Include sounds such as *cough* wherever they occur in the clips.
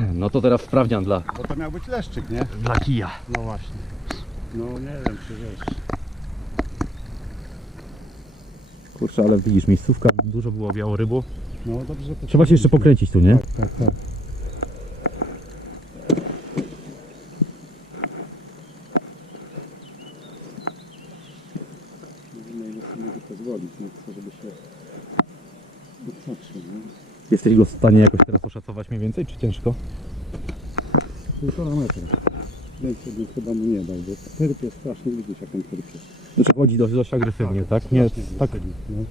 *clears throat* No to teraz sprawdzian dla, Bo to miał być leszczyk, nie? dla kija. No właśnie. No nie wiem, czy wiesz. Kurczę, ale widzisz, miejscówka, dużo było białorybu. No dobrze, to Trzeba się jeszcze pokręcić tu, nie? Tak, tak, tak. Mogę pozwolić, nie chcę, żeby się wypatrzył, nie? Jesteś go w stanie jakoś teraz oszacować mniej więcej, czy ciężko? Półtora metra. Więcej bym chyba mu nie dał, bo tyrp jest strasznie widzisz jak on tyrp jest. Znaczy chodzi dość, dość agresywnie, tak? Nie, strasznie tak, No.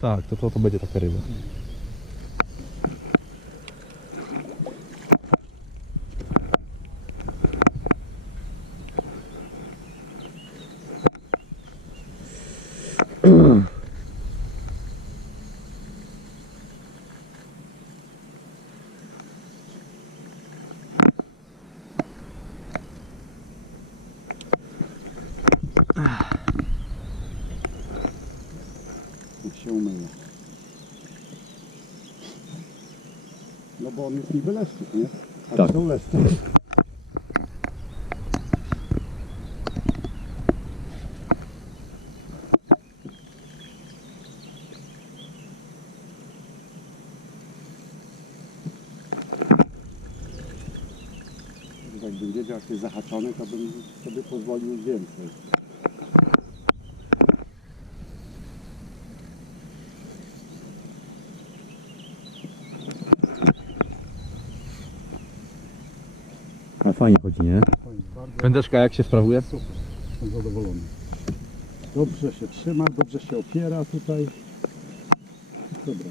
tak, to, to, to będzie taka ryba. Się umyje. No bo on jest niby leszczyk, nie? A Tak. to są leszcze. Jakbym wiedział, jak jest zahaczony, to bym sobie pozwolił więcej. Fajnie chodzi, nie? Pędeczka jak się sprawuje? Super, jestem zadowolony. Dobrze się trzyma, dobrze się opiera tutaj. Dobra.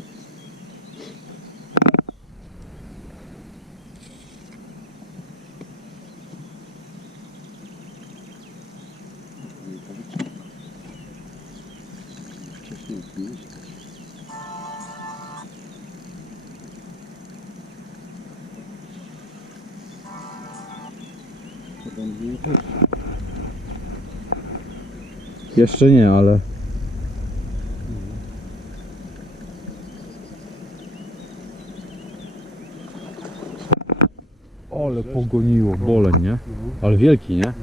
Wcześniej odnieść. Jeszcze nie, ale... Ale pogoniło, boleń, nie? Ale wielki, nie?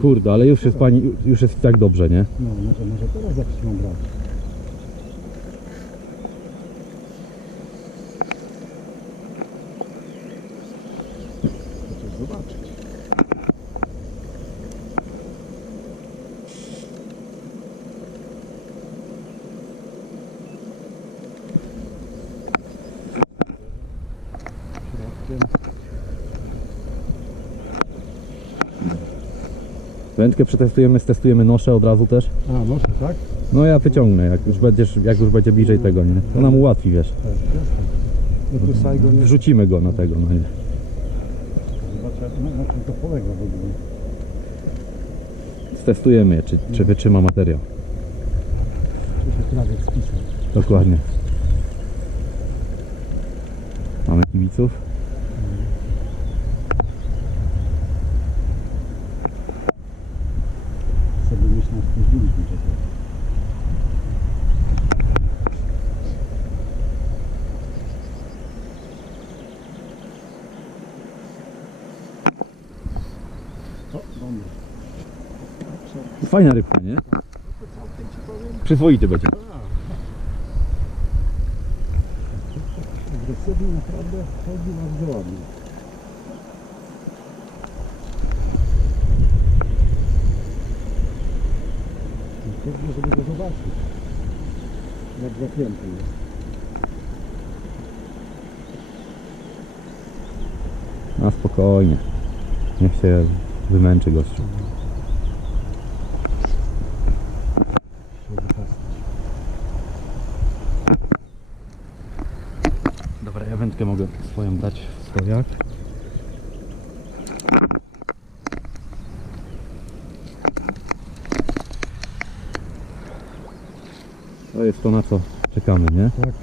Kurde, ale już jest pani, już jest tak dobrze, nie? No, może, może teraz zaczną brać. Środkiem. Wędkę przetestujemy, stestujemy noszę od razu też. A, może, tak? No ja wyciągnę, jak już będziesz, jak już będzie bliżej tego, nie? To nam ułatwi, wiesz. Tak, jasne. No tu Saigon jest... Wrzucimy go na tego, no nie? Zobaczę, na, na czym to polega w ogóle. Stestujemy, czy, czy wytrzyma materiał. Tu się krawiec spisał. Dokładnie. Mamy kibiców. Sobie myślę, spóźniliśmy się trochę. O, dobra. Fajna rybka, nie? Przyzwoity będzie. Agresywnie naprawdę chodzi bardzo ładnie. Trudno, żeby go zobaczyć. Jak zapięty jest. A spokojnie. Niech się wymęczy gościu. Się wypastać. Dobra, ja wędkę mogę swoją dać w swojak. To jest to na co czekamy, nie? Tak.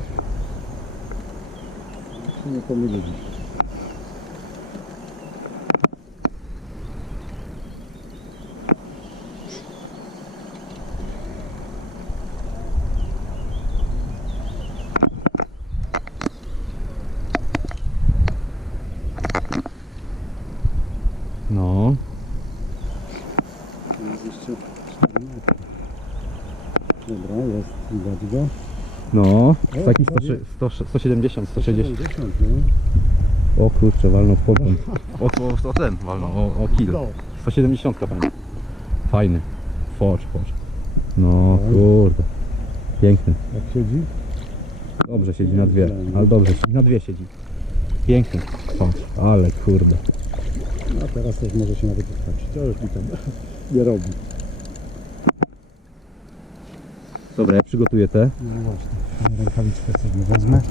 Nie pomylić. Takiego. No, O, taki prawie. 100, 100, 170, 160. 70, no. O kurczę, walnął w podgląd. O, o, o ten walnął, o, o kill. No. 170 fajny. Fajny. Focz, focz. No kurde. Piękny. Jak siedzi? Dobrze siedzi na dwie, ale dobrze, siedzi, na dwie siedzi. Piękny. Patrz, ale kurde. A teraz też może się nawet odchodzić. To już mi tam *laughs* nie robi. Dobra, ja przygotuję te. No właśnie. Rękawiczkę sobie wezmę.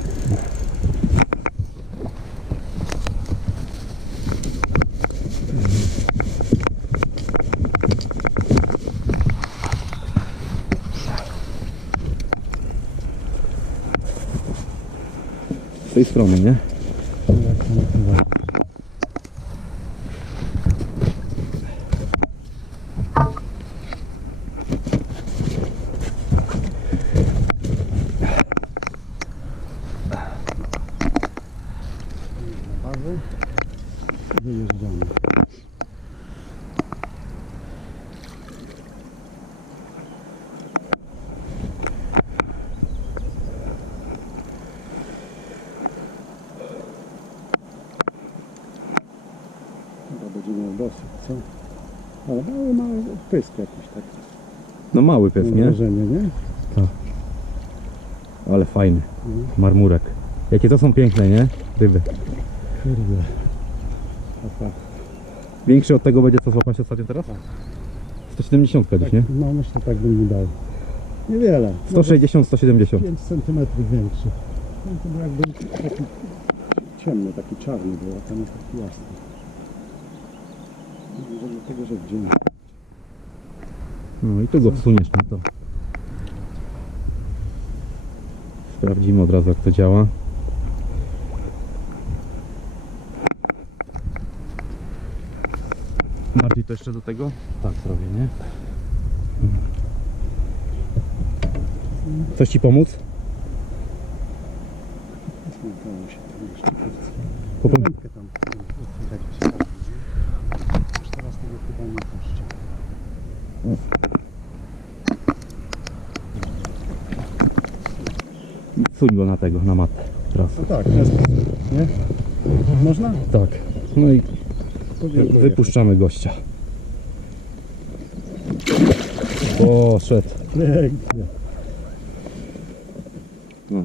Z tej strony, nie? Zabawy. Wyjeżdżamy. Chyba będzie miał dosyć, co? Ale mały, mały pysk jakiś taki. No mały pies, Mam nie? wrażenie, nie? Ale fajny. No. Marmurek. Jakie to są piękne, nie? Ryby. Kurde. Większy od tego będzie co złapać ostatnio teraz? Tak. 170 gdzieś, nie? No myślę, tak bym mi dał. Niewiele. 160, 170. 5 cm większy. No to był jakby taki ciemny, taki czarny był, a ten jest taki jasny. Może dlatego, że w dzień. No i tu go wsuniesz na to. Sprawdzimy od razu jak to działa. Bardziej to jeszcze do tego? Tak zrobię, nie? Coś Ci pomóc? Popom-. Suń go na tego, na matę. Teraz. No tak, nie? Można? Tak. No i wypuszczamy gościa. Poszedł. jechać. Pięknie. No.